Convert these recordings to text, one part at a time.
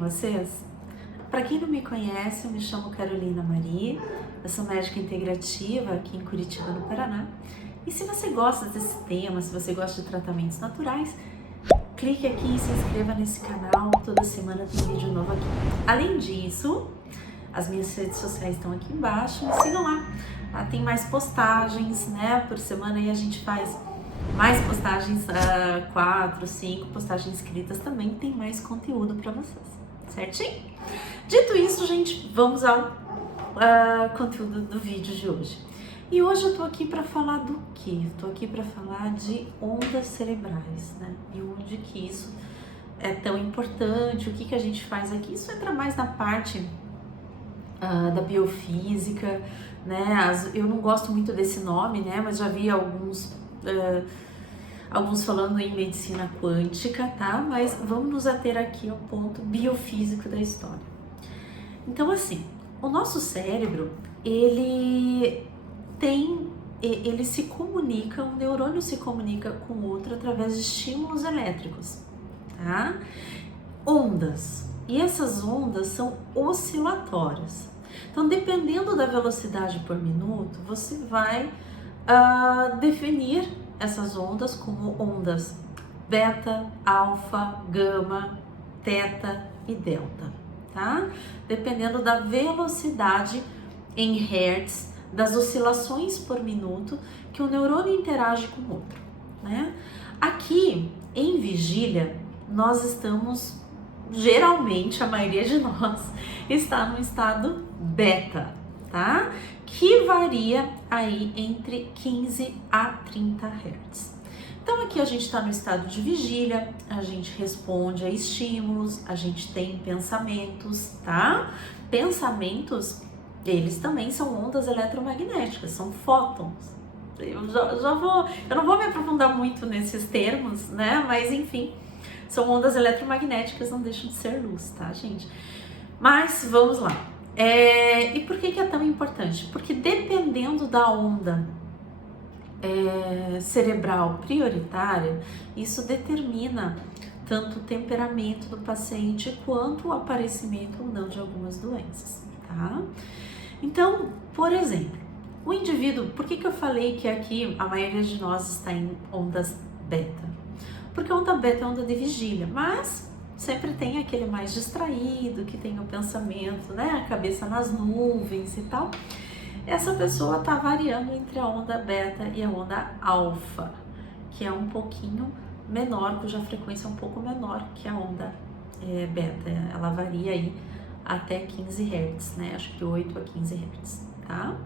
com vocês? Para quem não me conhece, eu me chamo Carolina Maria, eu sou médica integrativa aqui em Curitiba, no Paraná. E se você gosta desse tema, se você gosta de tratamentos naturais, clique aqui e se inscreva nesse canal, toda semana tem vídeo novo aqui. Além disso, as minhas redes sociais estão aqui embaixo, me sigam lá. Lá tem mais postagens, né, por semana, e a gente faz mais postagens, 4, 5 postagens escritas também, tem mais conteúdo para vocês, certinho? Dito isso, gente, vamos ao conteúdo do vídeo de hoje. E hoje eu tô aqui para falar do quê? Eu tô aqui para falar de ondas cerebrais, né? E onde que isso é tão importante, o que que a gente faz aqui. Isso entra mais na parte da biofísica, né? Eu não gosto muito desse nome, né? Mas já vi alguns falando em medicina quântica, tá? Mas vamos nos ater aqui ao ponto biofísico da história. Então, assim, o nosso cérebro, ele se comunica, um neurônio se comunica com o outro através de estímulos elétricos, tá? Ondas. E essas ondas são oscilatórias. Então, dependendo da velocidade por minuto, você vai definir essas ondas como ondas beta, alfa, gama, teta e delta, tá? Dependendo da velocidade em hertz, das oscilações por minuto que o neurônio interage com o outro, né? Aqui, em vigília, nós estamos, geralmente, a maioria de nós está no estado beta, tá? Que varia aí entre 15 a 30 Hz. Então aqui a gente está no estado de vigília, a gente responde a estímulos, a gente tem pensamentos, tá? Pensamentos, eles também são ondas eletromagnéticas, são fótons. Eu não vou me aprofundar muito nesses termos, né? Mas enfim, são ondas eletromagnéticas, não deixam de ser luz, tá, gente? Mas vamos lá. E por que é tão importante? Porque dependendo da onda cerebral prioritária, isso determina tanto o temperamento do paciente quanto o aparecimento ou não de algumas doenças, tá? Então, por exemplo, o indivíduo, por que eu falei que aqui a maioria de nós está em ondas beta? Porque a onda beta é onda de vigília, mas sempre tem aquele mais distraído, que tem o pensamento, né, a cabeça nas nuvens e tal. Essa pessoa está variando entre a onda beta e a onda alfa, que é um pouquinho menor, cuja frequência é um pouco menor que a onda beta. Ela varia aí até 15 Hz, né? Acho que 8 a 15 Hz, tá?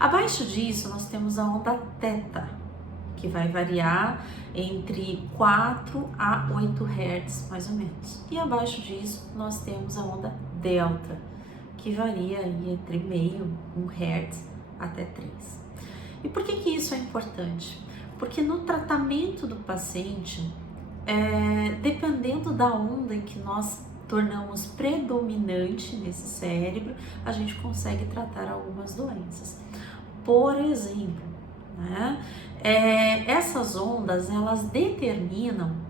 Abaixo disso, nós temos a onda teta, que vai variar entre 4 a 8 Hz, mais ou menos. E abaixo disso, nós temos a onda delta, que varia aí entre meio, 1 Hz até 3. E por que isso é importante? Porque no tratamento do paciente, dependendo da onda em que nós tornamos predominante nesse cérebro, a gente consegue tratar algumas doenças. Por exemplo, né, essas ondas, elas determinam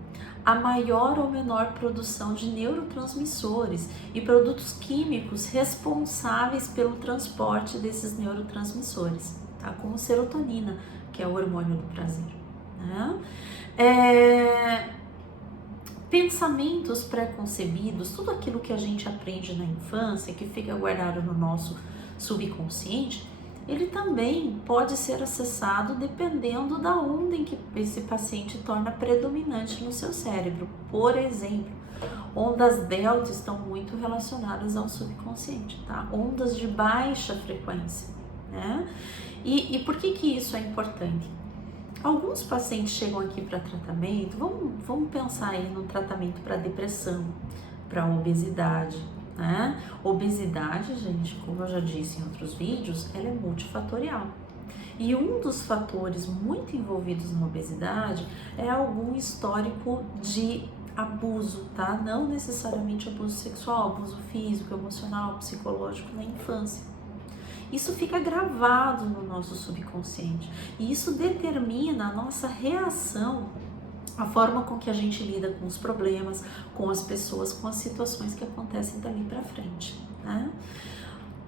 a maior ou menor produção de neurotransmissores e produtos químicos responsáveis pelo transporte desses neurotransmissores, tá? Como serotonina, que é o hormônio do prazer, né? Pensamentos pré-concebidos, tudo aquilo que a gente aprende na infância, que fica guardado no nosso subconsciente, ele também pode ser acessado dependendo da onda em que esse paciente torna predominante no seu cérebro. Por exemplo, ondas delta estão muito relacionadas ao subconsciente, tá? Ondas de baixa frequência, né? E por que isso é importante? Alguns pacientes chegam aqui para tratamento, vamos pensar aí no tratamento para depressão, para obesidade, né? Obesidade, gente, como eu já disse em outros vídeos, ela é multifatorial. E um dos fatores muito envolvidos na obesidade é algum histórico de abuso, tá? Não necessariamente abuso sexual, abuso físico, emocional, psicológico na infância. Isso fica gravado no nosso subconsciente e isso determina a nossa reação a forma com que a gente lida com os problemas, com as pessoas, com as situações que acontecem dali para frente, né?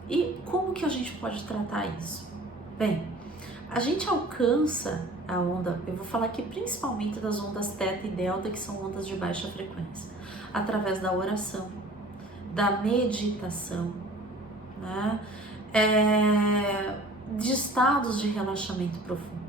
E como que a gente pode tratar isso? Bem, a gente alcança a onda, eu vou falar aqui principalmente das ondas teta e delta, que são ondas de baixa frequência, através da oração, da meditação, né? De estados de relaxamento profundo.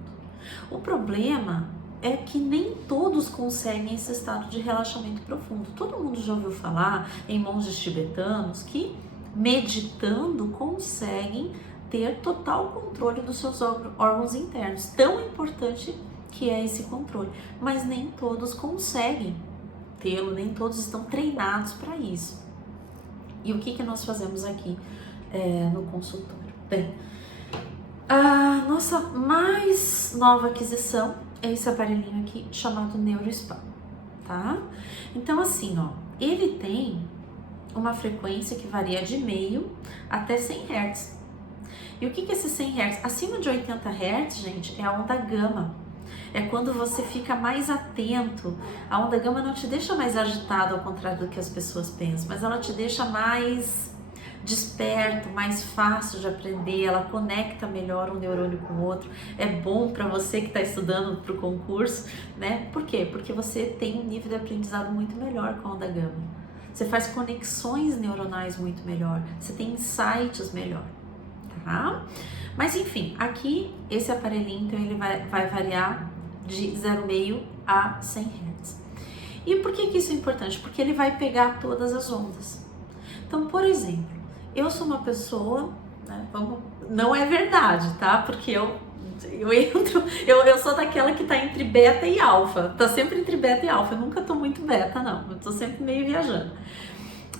O problema é que nem todos conseguem esse estado de relaxamento profundo. Todo mundo já ouviu falar em monges tibetanos que meditando conseguem ter total controle dos seus órgãos internos. Tão importante que é esse controle, mas nem todos conseguem tê-lo, nem todos estão treinados para isso. E o que nós fazemos aqui no consultório? Bem, a nossa mais nova aquisição é esse aparelhinho aqui chamado NeuroSpa, tá? Então assim, ó, ele tem uma frequência que varia de meio até 100 Hz. E o que é esse 100 Hz? Acima de 80 Hz, gente, é a onda gama. É quando você fica mais atento. A onda gama não te deixa mais agitado, ao contrário do que as pessoas pensam, mas ela te deixa mais desperto, mais fácil de aprender, ela conecta melhor um neurônio com o outro. É bom para você que está estudando para o concurso, né? Por quê? Porque você tem um nível de aprendizado muito melhor com a onda gama. Você faz conexões neuronais muito melhor, você tem insights melhor, tá? Mas enfim, aqui esse aparelhinho, então ele vai variar de 0,5 a 100 Hz. E por que isso é importante? Porque ele vai pegar todas as ondas. Então, por exemplo, eu sou uma pessoa, né, não é verdade, tá? Porque eu sou daquela que tá entre beta e alfa, tá sempre entre beta e alfa, eu nunca tô muito beta não, eu tô sempre meio viajando.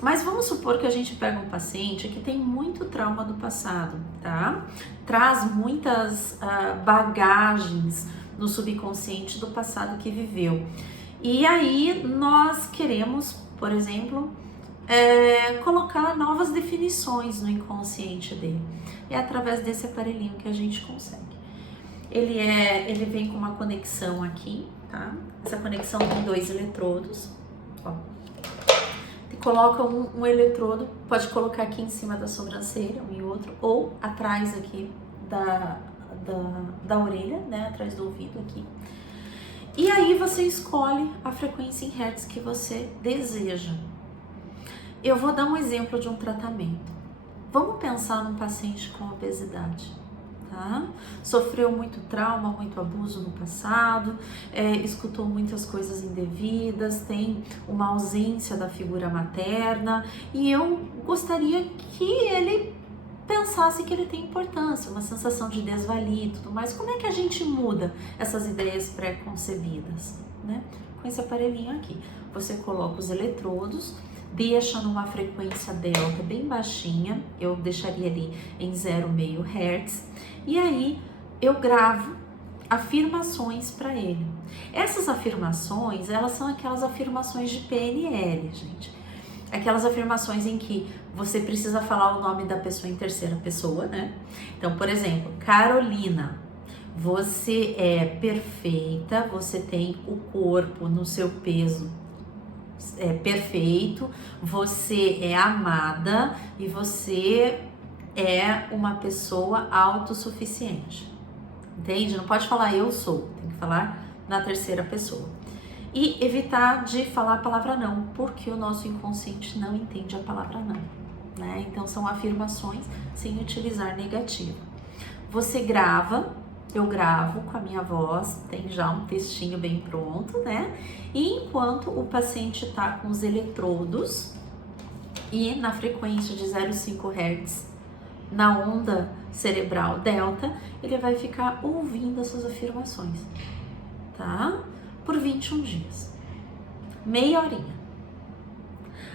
Mas vamos supor que a gente pega um paciente que tem muito trauma do passado, tá? Traz muitas bagagens no subconsciente do passado que viveu. E aí nós queremos, por exemplo, colocar novas definições no inconsciente dele. É através desse aparelhinho que a gente consegue. Ele vem com uma conexão aqui, tá? Essa conexão tem 2 eletrodos, ó. Coloca um eletrodo, pode colocar aqui em cima da sobrancelha, um e outro, ou atrás aqui da orelha, né? Atrás do ouvido aqui. E aí você escolhe a frequência em hertz que você deseja. Eu vou dar um exemplo de um tratamento. Vamos pensar num paciente com obesidade, tá? Sofreu muito trauma, muito abuso no passado, escutou muitas coisas indevidas, tem uma ausência da figura materna e eu gostaria que ele pensasse que ele tem importância, uma sensação de desvalia e tudo mais. Como é que a gente muda essas ideias pré-concebidas, né? Com esse aparelhinho aqui, você coloca os eletrodos, deixa numa frequência delta bem baixinha, eu deixaria ali em 0,5 Hz, e aí eu gravo afirmações para ele. Essas afirmações, elas são aquelas afirmações de PNL, gente. Aquelas afirmações em que você precisa falar o nome da pessoa em terceira pessoa, né? Então, por exemplo, Carolina, você é perfeita, você tem o corpo no seu peso perfeito, você é amada e você é uma pessoa autossuficiente. Entende? Não pode falar eu sou, tem que falar na terceira pessoa. E evitar de falar a palavra não, porque o nosso inconsciente não entende a palavra não, né? Então são afirmações sem utilizar negativo. Você grava, eu gravo com a minha voz, tem já um textinho bem pronto, né? E enquanto o paciente tá com os eletrodos e na frequência de 0,5 Hz, na onda cerebral delta, ele vai ficar ouvindo essas afirmações, tá? Por 21 dias, meia horinha,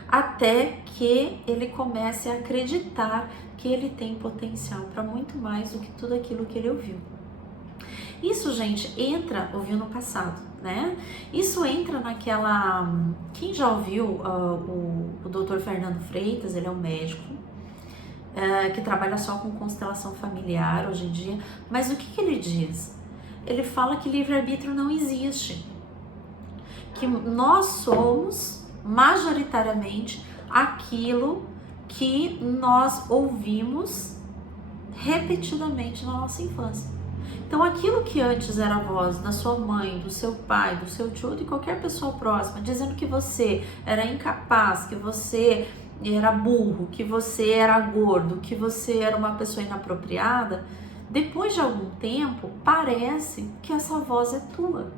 até que ele comece a acreditar que ele tem potencial para muito mais do que tudo aquilo que ele ouviu. Isso, gente, ouviu no passado, né? Isso entra naquela... Quem já ouviu o Dr. Fernando Freitas, ele é um médico que trabalha só com constelação familiar hoje em dia, mas o que ele diz? Ele fala que livre-arbítrio não existe. que nós somos majoritariamente aquilo que nós ouvimos repetidamente na nossa infância. Então, aquilo que antes era a voz da sua mãe, do seu pai, do seu tio, de qualquer pessoa próxima, dizendo que você era incapaz, que você era burro, que você era gordo, que você era uma pessoa inapropriada, depois de algum tempo, parece que essa voz é tua.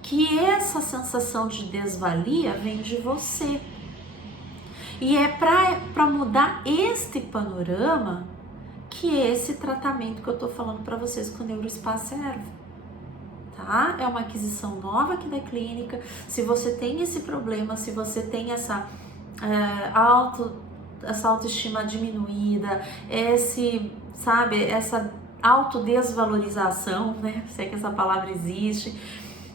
Que essa sensação de desvalia vem de você. E é para mudar este panorama que esse tratamento que eu tô falando para vocês com o NeuroSpa serve, tá? É uma aquisição nova aqui da clínica. Se você tem esse problema, se você tem essa autoestima diminuída, essa autodesvalorização, né? Se é que essa palavra existe.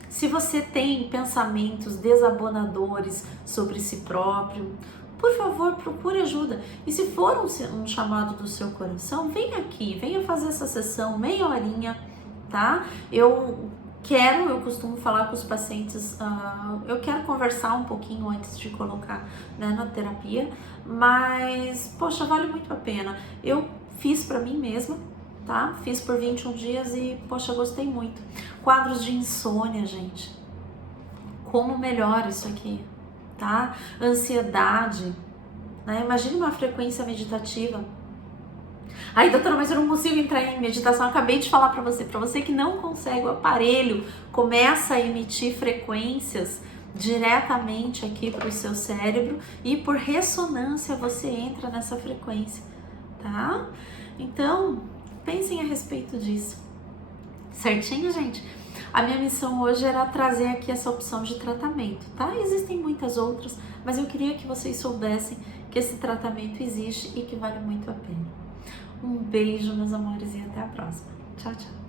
Se você tem pensamentos desabonadores sobre si próprio, por favor, procure ajuda. E se for um chamado do seu coração, venha aqui, venha fazer essa sessão, meia horinha, tá? Eu costumo falar com os pacientes, eu quero conversar um pouquinho antes de colocar, né, na terapia, mas, poxa, vale muito a pena. Eu fiz pra mim mesma, tá? Fiz por 21 dias e, poxa, gostei muito. Quadros de insônia, gente. Como melhora isso aqui? Tá? Ansiedade, né? Imagine uma frequência meditativa. Ai, doutora, mas eu não consigo entrar em meditação. Eu acabei de falar para você que não consegue, o aparelho começa a emitir frequências diretamente aqui para o seu cérebro e por ressonância você entra nessa frequência, tá? Então, pensem a respeito disso. Certinho, gente? A minha missão hoje era trazer aqui essa opção de tratamento, tá? Existem muitas outras, mas eu queria que vocês soubessem que esse tratamento existe e que vale muito a pena. Um beijo, meus amores, e até a próxima. Tchau, tchau.